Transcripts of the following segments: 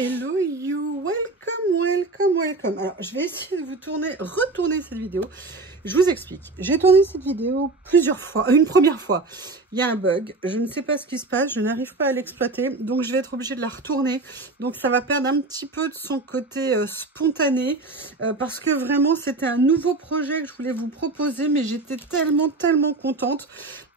Hello you, welcome. Alors, je vais essayer de vous retourner cette vidéo. Je vous explique. J'ai tourné cette vidéo plusieurs fois, une première fois. Il y a un bug, je ne sais pas ce qui se passe, je n'arrive pas à l'exploiter, donc je vais être obligée de la retourner. Donc ça va perdre un petit peu de son côté spontané, parce que vraiment c'était un nouveau projet que je voulais vous proposer, mais j'étais tellement contente.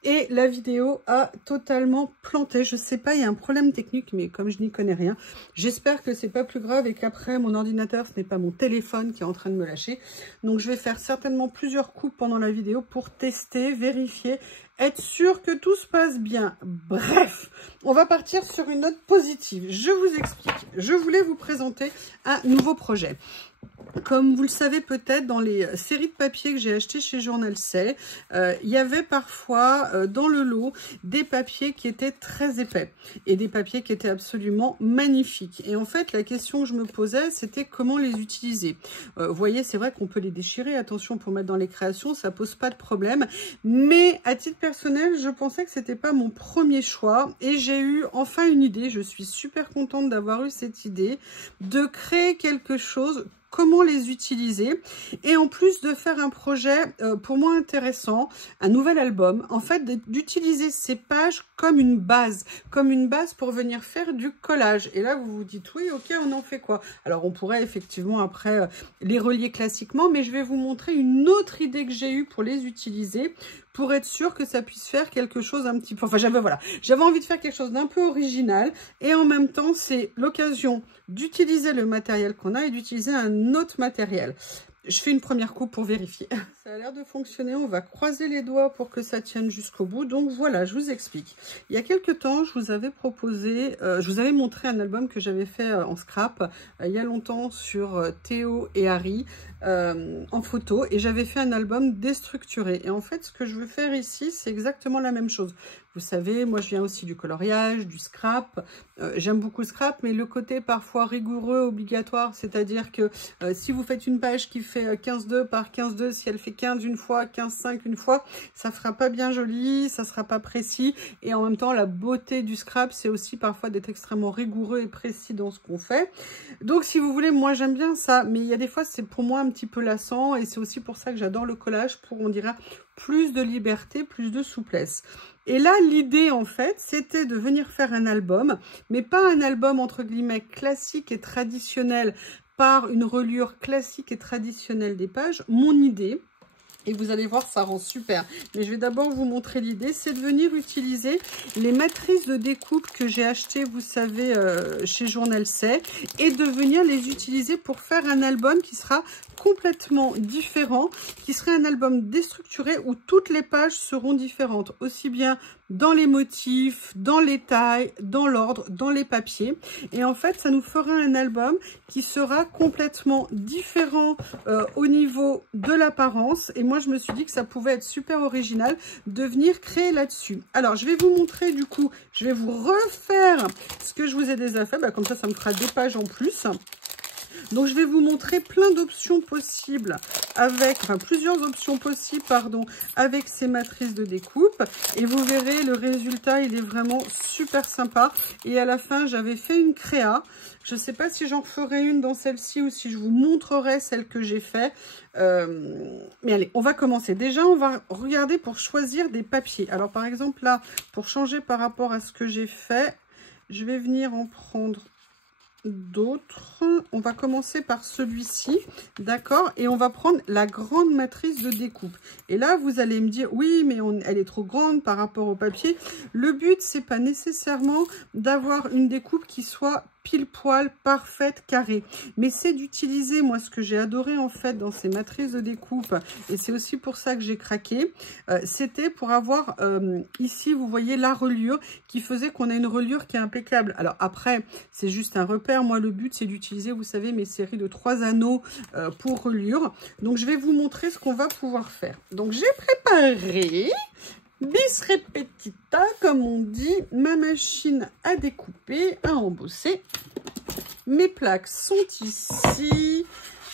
Et la vidéo a totalement planté. Je sais pas, il y a un problème technique, mais comme je n'y connais rien, j'espère que c'est pas plus grave et qu'après mon ordinateur, ce n'est pas mon téléphone qui est en train de me lâcher. Donc je vais faire certainement plusieurs coupes pendant la vidéo pour tester, vérifier, être sûr que tout se passe bien. Bref, on va partir sur une note positive. Je vous explique. Je voulais vous présenter un nouveau projet. Comme vous le savez peut-être, dans les séries de papier que j'ai achetées chez Journal C, il y avait parfois dans le lot des papiers qui étaient très épais et des papiers qui étaient absolument magnifiques. Et en fait, la question que je me posais, c'était comment les utiliser. Vous voyez, c'est vrai qu'on peut les déchirer, attention, pour mettre dans les créations, ça pose pas de problème. Mais à titre personnel, je pensais que c'était pas mon premier choix et j'ai eu enfin une idée. Je suis super contente d'avoir eu cette idée de créer quelque chose. Comment les utiliser et en plus de faire un projet pour moi intéressant, un nouvel album, en fait d'utiliser ces pages comme une base pour venir faire du collage. Et là vous vous dites oui, ok, on en fait quoi? Alors on pourrait effectivement après les relier classiquement, mais je vais vous montrer une autre idée que j'ai eue pour les utiliser, pour être sûr que ça puisse faire quelque chose un petit peu... Enfin, j'avais envie de faire quelque chose d'un peu original et en même temps, c'est l'occasion d'utiliser le matériel qu'on a et d'utiliser un autre matériel. Je fais une première coupe pour vérifier. Ça a l'air de fonctionner. On va croiser les doigts pour que ça tienne jusqu'au bout. Donc voilà, je vous explique. Il y a quelques temps, je vous avais proposé, je vous avais montré un album que j'avais fait en scrap il y a longtemps sur Théo et Harry en photo. Et j'avais fait un album déstructuré. Et en fait, ce que je veux faire ici, c'est exactement la même chose. Vous savez, moi je viens aussi du coloriage, du scrap. J'aime beaucoup le scrap, mais le côté parfois rigoureux, obligatoire, c'est-à-dire que si vous faites une page qui fait 15,2 par 15,2, si elle fait 15 une fois, 15,5 une fois, ça fera pas bien joli, ça sera pas précis. Et en même temps, la beauté du scrap, c'est aussi parfois d'être extrêmement rigoureux et précis dans ce qu'on fait. Donc si vous voulez, moi j'aime bien ça, mais il y a des fois c'est pour moi un petit peu lassant et c'est aussi pour ça que j'adore le collage, pour on dirait plus de liberté, plus de souplesse. Et là, l'idée, en fait, c'était de venir faire un album, mais pas un album, entre guillemets, classique et traditionnel, par une reliure classique et traditionnelle des pages. Mon idée, et vous allez voir, ça rend super. Mais je vais d'abord vous montrer l'idée, c'est de venir utiliser les matrices de découpe que j'ai achetées, vous savez, chez Journal C, et de venir les utiliser pour faire un album qui sera complètement différent, qui serait un album déstructuré où toutes les pages seront différentes, aussi bien dans les motifs, dans les tailles, dans l'ordre, dans les papiers. Et en fait, ça nous fera un album qui sera complètement différent au niveau de l'apparence. Et moi, je me suis dit que ça pouvait être super original de venir créer là-dessus. Alors, je vais vous montrer du coup, je vais vous refaire ce que je vous ai déjà fait. Comme ça, ça me fera des pages en plus. Donc, je vais vous montrer plein d'options possibles avec, enfin, plusieurs options possibles, pardon, avec ces matrices de découpe. Et vous verrez, le résultat, il est vraiment super sympa. Et à la fin, j'avais fait une créa. Je ne sais pas si j'en ferai une dans celle-ci ou si je vous montrerai celle que j'ai fait. Mais allez, on va commencer. Déjà, on va regarder pour choisir des papiers. Alors, par exemple, là, pour changer par rapport à ce que j'ai fait, je vais venir en prendre d'autres. On va commencer par celui-ci, d'accord, et on va prendre la grande matrice de découpe. Et là vous allez me dire oui, mais elle est trop grande par rapport au papier. Le but, c'est pas nécessairement d'avoir une découpe qui soit pile poil, parfaite, carrée, mais c'est d'utiliser, moi ce que j'ai adoré en fait dans ces matrices de découpe, et c'est aussi pour ça que j'ai craqué, c'était pour avoir ici vous voyez la reliure qui faisait qu'on a une reliure qui est impeccable. Alors après c'est juste un repère, moi le but c'est d'utiliser, vous savez, mes séries de 3 anneaux pour reliure. Donc je vais vous montrer ce qu'on va pouvoir faire. Donc j'ai préparé bis repetita, comme on dit, ma machine à découper, à embosser. Mes plaques sont ici.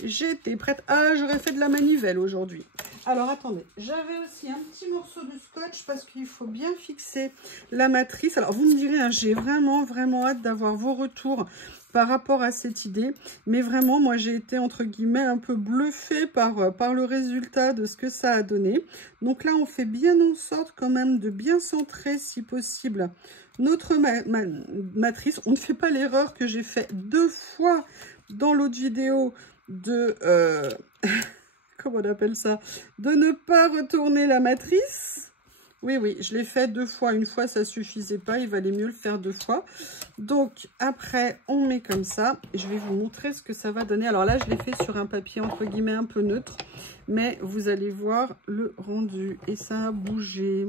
J'étais prête. Ah, j'aurais fait de la manivelle aujourd'hui. Alors, attendez. J'avais aussi un petit morceau de scotch parce qu'il faut bien fixer la matrice. Alors, vous me direz, hein, j'ai vraiment hâte d'avoir vos retours par rapport à cette idée. Mais vraiment, moi, j'ai été, entre guillemets, un peu bluffée par le résultat de ce que ça a donné. Donc là, on fait bien en sorte quand même de bien centrer, si possible, notre matrice. On ne fait pas l'erreur que j'ai fait 2 fois dans l'autre vidéo de... comment on appelle ça? De ne pas retourner la matrice. Oui, je l'ai fait 2 fois. Une fois, ça suffisait pas. Il valait mieux le faire 2 fois. Donc, après, on met comme ça. Et je vais vous montrer ce que ça va donner. Alors là, je l'ai fait sur un papier, entre guillemets, un peu neutre. Mais vous allez voir le rendu. Et ça a bougé.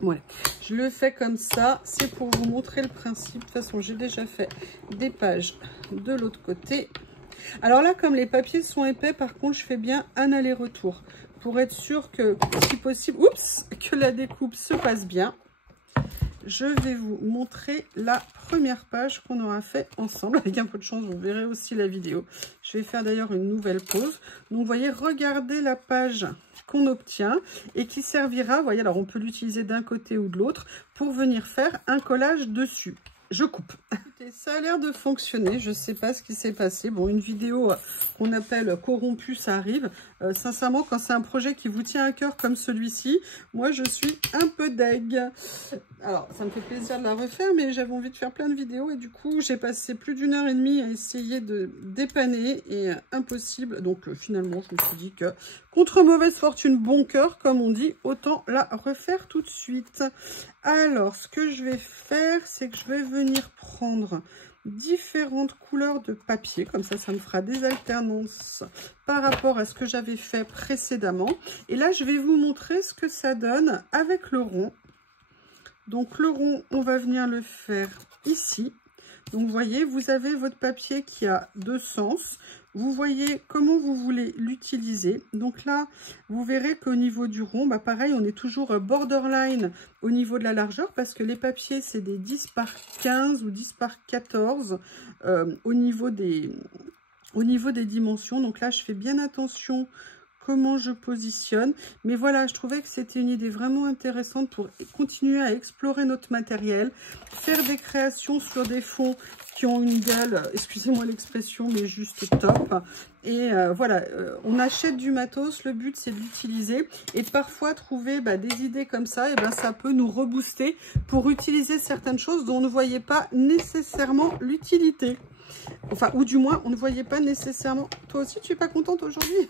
Ouais, je le fais comme ça. C'est pour vous montrer le principe. De toute façon, j'ai déjà fait des pages de l'autre côté. Alors là, comme les papiers sont épais, par contre, je fais bien un aller-retour. Pour être sûr que, si possible, que la découpe se passe bien. Je vais vous montrer la première page qu'on aura fait ensemble. Avec un peu de chance, vous verrez aussi la vidéo. Je vais faire d'ailleurs une nouvelle pause. Donc, vous voyez, regardez la page qu'on obtient et qui servira, vous voyez, alors on peut l'utiliser d'un côté ou de l'autre pour venir faire un collage dessus. Je coupe. Ça a l'air de fonctionner. Je ne sais pas ce qui s'est passé. Bon, une vidéo qu'on appelle corrompue, ça arrive. Sincèrement, quand c'est un projet qui vous tient à cœur comme celui-ci, moi, je suis un peu deg. Alors, ça me fait plaisir de la refaire, mais j'avais envie de faire plein de vidéos. Et du coup, j'ai passé plus d'1 heure et demie à essayer de dépanner. Et impossible. Donc, finalement, je me suis dit que contre mauvaise fortune, bon cœur, comme on dit, autant la refaire tout de suite. Alors, ce que je vais faire, c'est que je vais venir prendre différentes couleurs de papier. Comme ça, ça me fera des alternances par rapport à ce que j'avais fait précédemment. Et là, je vais vous montrer ce que ça donne avec le rond. Donc, le rond, on va venir le faire ici. Donc, vous voyez, vous avez votre papier qui a 2 sens. Vous voyez comment vous voulez l'utiliser. Donc là, vous verrez qu'au niveau du rond, bah pareil, on est toujours borderline au niveau de la largeur parce que les papiers, c'est des 10 par 15 ou 10 par 14 au niveau des dimensions. Donc là, je fais bien attention comment je positionne. Mais voilà, je trouvais que c'était une idée vraiment intéressante pour continuer à explorer notre matériel, faire des créations sur des fonds qui ont une gueule, excusez-moi l'expression, mais juste top. Et voilà, on achète du matos, le but c'est de l'utiliser. Et parfois trouver des idées comme ça, et ça peut nous rebooster pour utiliser certaines choses dont on ne voyait pas nécessairement l'utilité. Enfin, ou du moins, on ne voyait pas nécessairement... Toi aussi, tu es pas contente aujourd'hui?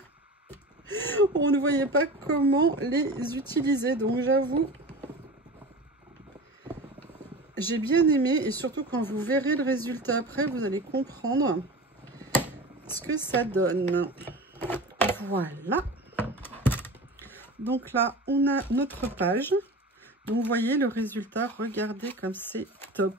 On ne voyait pas comment les utiliser. Donc, j'avoue, j'ai bien aimé. Et surtout, quand vous verrez le résultat après, vous allez comprendre ce que ça donne. Voilà. Donc là, on a notre page. Donc, vous voyez le résultat. Regardez comme c'est top.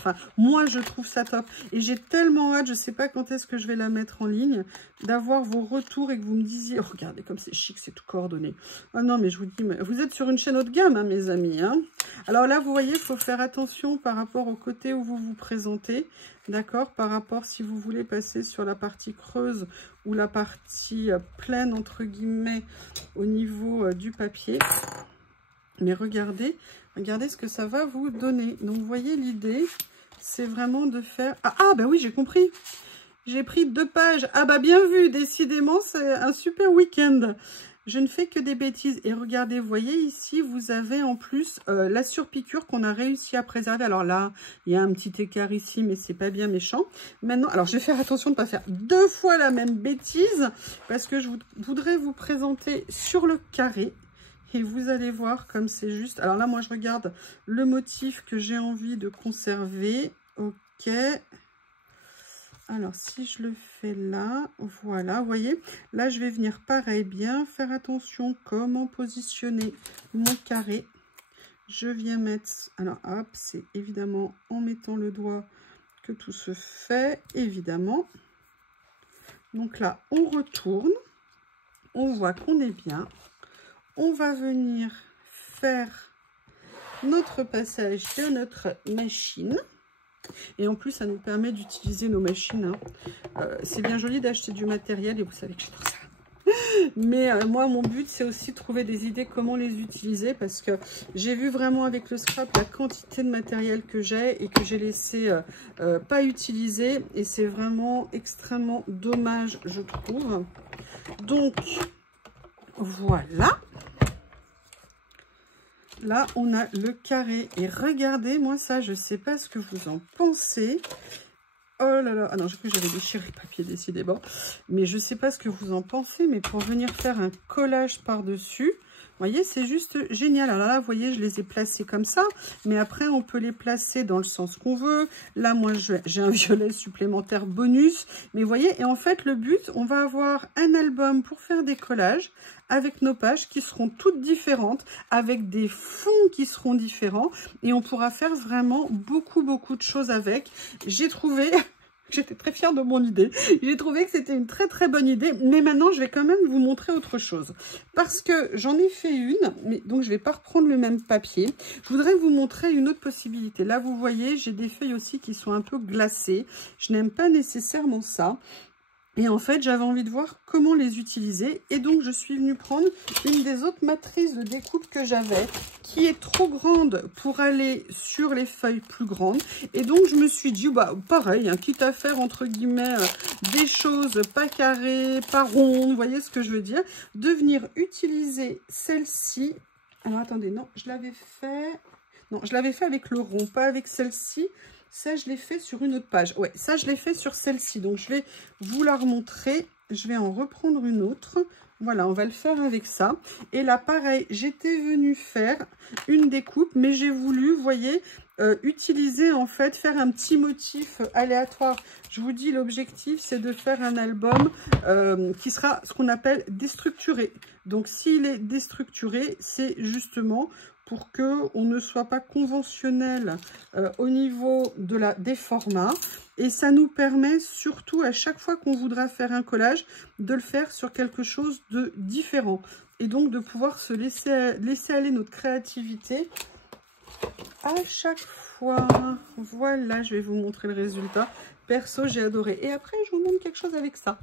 Enfin, moi, je trouve ça top. Et j'ai tellement hâte, je ne sais pas quand est-ce que je vais la mettre en ligne, d'avoir vos retours et que vous me disiez, oh, regardez comme c'est chic, c'est tout coordonné. Ah non, mais je vous dis, mais vous êtes sur une chaîne haut de gamme, hein, mes amis. Hein. Alors là, vous voyez, il faut faire attention par rapport au côté où vous vous présentez. D'accord? Par rapport, si vous voulez passer sur la partie creuse ou la partie pleine, entre guillemets, au niveau du papier. Mais regardez ce que ça va vous donner. Donc, vous voyez, l'idée, c'est vraiment de faire... Ah, bah oui, j'ai compris. J'ai pris 2 pages. Ah, bah bien vu, décidément, c'est un super week-end. Je ne fais que des bêtises. Et regardez, vous voyez, ici, vous avez en plus la surpiqûre qu'on a réussi à préserver. Alors là, il y a un petit écart ici, mais c'est pas bien méchant. Maintenant, alors, je vais faire attention de ne pas faire 2 fois la même bêtise, parce que je voudrais vous présenter sur le carré. Et vous allez voir comme c'est juste. Alors là, moi, je regarde le motif que j'ai envie de conserver. Ok. Alors, si je le fais là, voilà, vous voyez. Là, je vais venir pareil, bien faire attention comment positionner mon carré. Je viens mettre... Alors, hop, c'est évidemment en mettant le doigt que tout se fait, évidemment. Donc là, on retourne. On voit qu'on est bien. On va venir faire notre passage de notre machine. Et en plus, ça nous permet d'utiliser nos machines. Hein. C'est bien joli d'acheter du matériel et vous savez que j'adore ça. Mais moi, mon but, c'est aussi de trouver des idées comment les utiliser, parce que j'ai vu vraiment avec le scrap la quantité de matériel que j'ai et que j'ai laissé pas utilisé. Et c'est vraiment extrêmement dommage, je trouve. Donc, voilà. Là, on a le carré. Et regardez, moi, ça, je sais pas ce que vous en pensez. Oh là là. Ah non, j'ai cru que j'avais déchiré le papier, décidément. Mais je sais pas ce que vous en pensez. Mais pour venir faire un collage par-dessus, vous voyez, c'est juste génial. Alors là, vous voyez, je les ai placés comme ça. Mais après, on peut les placer dans le sens qu'on veut. Là, moi, j'ai un violet supplémentaire bonus. Mais vous voyez, et en fait, le but, on va avoir un album pour faire des collages avec nos pages qui seront toutes différentes, avec des fonds qui seront différents. Et on pourra faire vraiment beaucoup de choses avec. J'ai trouvé... J'étais très fière de mon idée. J'ai trouvé que c'était une très bonne idée. Mais maintenant, je vais quand même vous montrer autre chose. Parce que j'en ai fait une. Mais donc, je ne vais pas reprendre le même papier. Je voudrais vous montrer une autre possibilité. Là, vous voyez, j'ai des feuilles aussi qui sont un peu glacées. Je n'aime pas nécessairement ça. Et en fait, j'avais envie de voir comment les utiliser. Et donc, je suis venue prendre une des autres matrices de découpe que j'avais, qui est trop grande pour aller sur les feuilles plus grandes. Et donc, je me suis dit, bah pareil, hein, quitte à faire, entre guillemets, des choses pas carrées, pas rondes, vous voyez ce que je veux dire, de venir utiliser celle-ci. Alors, attendez, non, je l'avais fait... Non, je l'avais fait avec le rond, pas avec celle-ci. Ça, je l'ai fait sur une autre page. Ouais, ça, je l'ai fait sur celle-ci. Donc, je vais vous la remontrer. Je vais en reprendre une autre. Voilà, on va le faire avec ça. Et là, pareil, j'étais venue faire une découpe, mais j'ai voulu, vous voyez, utiliser, en fait, faire un petit motif aléatoire. Je vous dis, l'objectif, c'est de faire un album qui sera ce qu'on appelle déstructuré. Donc, s'il est déstructuré, c'est justement... pour qu'on ne soit pas conventionnel au niveau des formats. Et ça nous permet surtout, à chaque fois qu'on voudra faire un collage, de le faire sur quelque chose de différent. Et donc de pouvoir se laisser aller notre créativité à chaque fois. Voilà, je vais vous montrer le résultat. Perso, j'ai adoré. Et après, je vous montre quelque chose avec ça.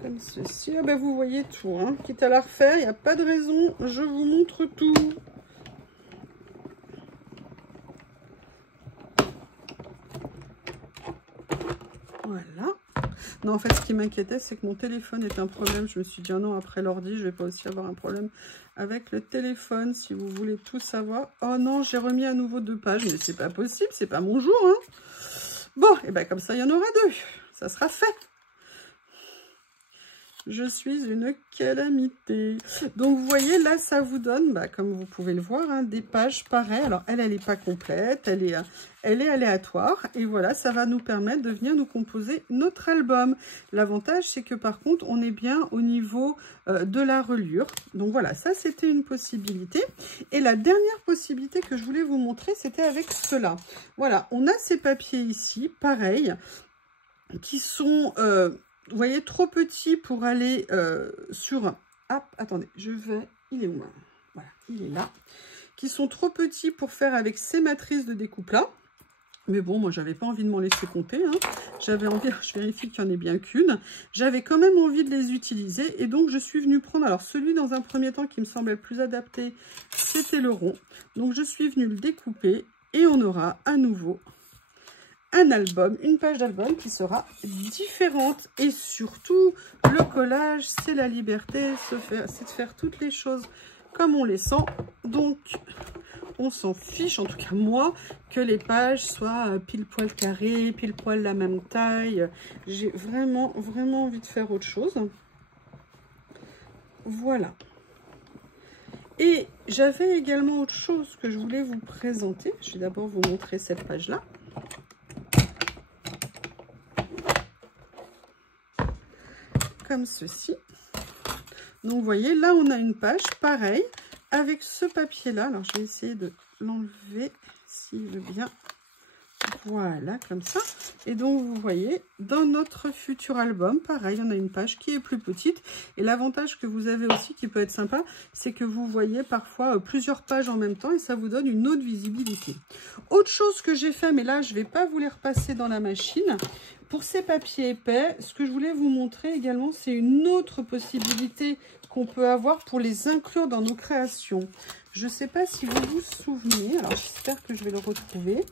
Comme ceci. Ah ben vous voyez tout, hein. Quitte à la refaire, il n'y a pas de raison, je vous montre tout. Voilà. Non, en fait, ce qui m'inquiétait, c'est que mon téléphone est un problème. Je me suis dit, oh non, après l'ordi, je vais pas aussi avoir un problème avec le téléphone, si vous voulez tout savoir. Oh non, j'ai remis à nouveau 2 pages, mais c'est pas possible, c'est pas mon jour, hein. Bon, et ben comme ça, il y en aura 2. Ça sera fait. Je suis une calamité. Donc, vous voyez, là, ça vous donne, bah, comme vous pouvez le voir, hein, des pages pareilles. Alors, elle n'est pas complète, elle est aléatoire. Et voilà, ça va nous permettre de venir nous composer notre album. L'avantage, c'est que, par contre, on est bien au niveau de la reliure. Donc, voilà, ça, c'était une possibilité. Et la dernière possibilité que je voulais vous montrer, c'était avec cela. Voilà, on a ces papiers ici, pareil, qui sont... vous voyez, trop petit pour aller sur... Ah, attendez, je vais... Il est où? Voilà, il est là. Qui sont trop petits pour faire avec ces matrices de découpe-là. Mais bon, moi, j'avais pas envie de m'en laisser compter. Hein. J'avais envie... Je vérifie qu'il n'y en ait bien qu'une. J'avais quand même envie de les utiliser. Et donc, je suis venue prendre... Alors, celui, dans un premier temps, qui me semblait le plus adapté, c'était le rond. Donc, je suis venue le découper. Et on aura à nouveau... un album, une page d'album qui sera différente. Et surtout, le collage, c'est la liberté, c'est de faire toutes les choses comme on les sent. Donc, on s'en fiche, en tout cas moi, que les pages soient pile poil carrées, pile poil la même taille. J'ai vraiment envie de faire autre chose. Voilà. Et j'avais également autre chose que je voulais vous présenter. Je vais d'abord vous montrer cette page-là. Comme ceci. Donc, vous voyez, là, on a une page, pareil, avec ce papier-là. Alors, je vais essayer de l'enlever, s'il veut bien Voilà, comme ça. Et donc, vous voyez, dans notre futur album, pareil, on a une page qui est plus petite. Et l'avantage que vous avez aussi, qui peut être sympa, c'est que vous voyez parfois plusieurs pages en même temps et ça vous donne une autre visibilité. Autre chose que j'ai fait, mais là, je ne vais pas vous les repasser dans la machine. Pour ces papiers épais, ce que je voulais vous montrer également, c'est une autre possibilité qu'on peut avoir pour les inclure dans nos créations. Je ne sais pas si vous vous souvenez, alors j'espère que je vais le retrouver.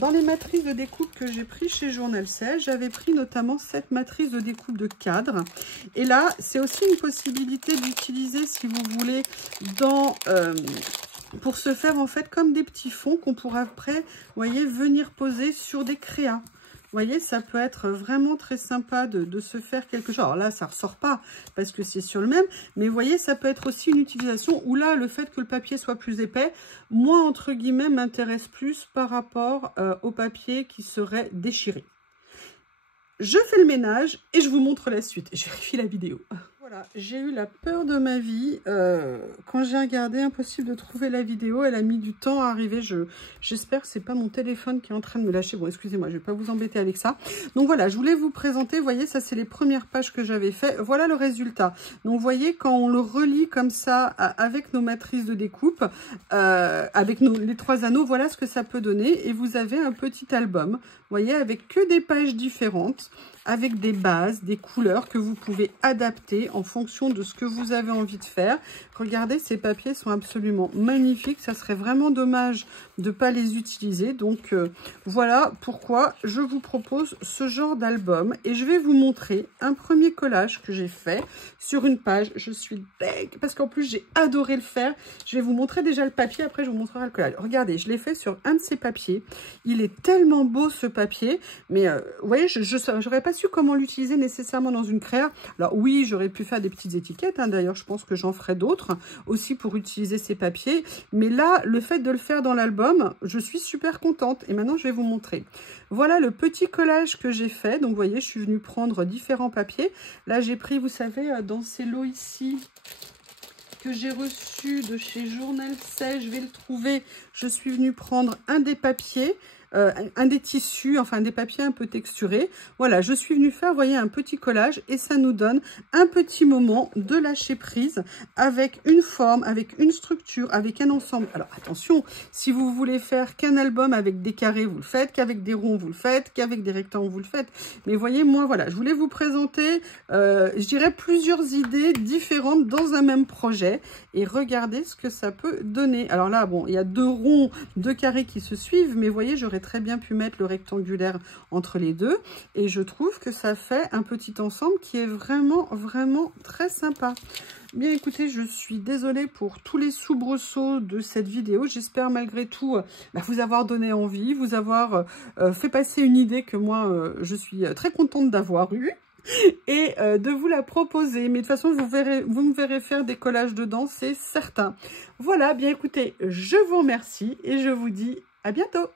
Dans les matrices de découpe que j'ai pris chez Journal 16, j'avais pris notamment cette matrice de découpe de cadre. Et là, c'est aussi une possibilité d'utiliser, si vous voulez, pour se faire en fait comme des petits fonds qu'on pourra après, vous voyez, venir poser sur des créas. Vous voyez, ça peut être vraiment très sympa de se faire quelque chose. Alors là, ça ne ressort pas parce que c'est sur le même. Mais vous voyez, ça peut être aussi une utilisation où là, le fait que le papier soit plus épais, moi, entre guillemets, m'intéresse plus par rapport au papier qui serait déchiré. Je fais le ménage et je vous montre la suite. Je vérifie la vidéo. Voilà, j'ai eu la peur de ma vie quand j'ai regardé, impossible de trouver la vidéo. Elle a mis du temps à arriver. J'espère que c'est pas mon téléphone qui est en train de me lâcher. Bon, excusez-moi, je vais pas vous embêter avec ça. Donc voilà, je voulais vous présenter. Vous voyez, ça c'est les premières pages que j'avais fait. Voilà le résultat. Donc vous voyez, quand on le relie comme ça avec nos matrices de découpe, avec les 3 anneaux, voilà ce que ça peut donner. Et vous avez un petit album, vous voyez, avec que des pages différentes, avec des bases, des couleurs que vous pouvez adapter en fonction de ce que vous avez envie de faire. Regardez, ces papiers sont absolument magnifiques. Ça serait vraiment dommage de ne pas les utiliser. Donc, voilà pourquoi je vous propose ce genre d'album. Et je vais vous montrer un premier collage que j'ai fait sur une page. Je suis deg parce qu'en plus, j'ai adoré le faire. Je vais vous montrer déjà le papier. Après, je vous montrerai le collage. Regardez, je l'ai fait sur un de ces papiers. Il est tellement beau, ce papier. Mais, vous voyez, je n'aurais pas su comment l'utiliser nécessairement dans une créa. Alors oui, j'aurais pu faire des petites étiquettes, hein. D'ailleurs, je pense que j'en ferai d'autres aussi pour utiliser ces papiers. Mais là, le fait de le faire dans l'album, je suis super contente. Et maintenant, je vais vous montrer. Voilà le petit collage que j'ai fait. Donc, vous voyez, je suis venue prendre différents papiers. Là, j'ai pris, vous savez, dans ces lots ici que j'ai reçu de chez Journal 16, je vais le trouver. Je suis venue prendre un des papiers. Un des tissus, enfin des papiers un peu texturés. Voilà, je suis venue faire, vous voyez, un petit collage et ça nous donne un petit moment de lâcher prise avec une forme, avec une structure, avec un ensemble. Alors attention, si vous voulez faire qu'un album avec des carrés, vous le faites, qu'avec des ronds, vous le faites, qu'avec des rectangles, vous le faites. Mais vous voyez, moi, voilà, je voulais vous présenter, je dirais, plusieurs idées différentes dans un même projet et regardez ce que ça peut donner. Alors là, bon, il y a 2 ronds, 2 carrés qui se suivent, mais vous voyez, j'aurais très bien pu mettre le rectangulaire entre les deux et je trouve que ça fait un petit ensemble qui est vraiment très sympa. Bien écoutez, je suis désolée pour tous les soubresauts de cette vidéo. J'espère malgré tout vous avoir donné envie, vous avoir fait passer une idée que moi je suis très contente d'avoir eue et de vous la proposer. Mais de toute façon, vous me verrez faire des collages dedans, c'est certain. Voilà, bien écoutez, je vous remercie et je vous dis à bientôt.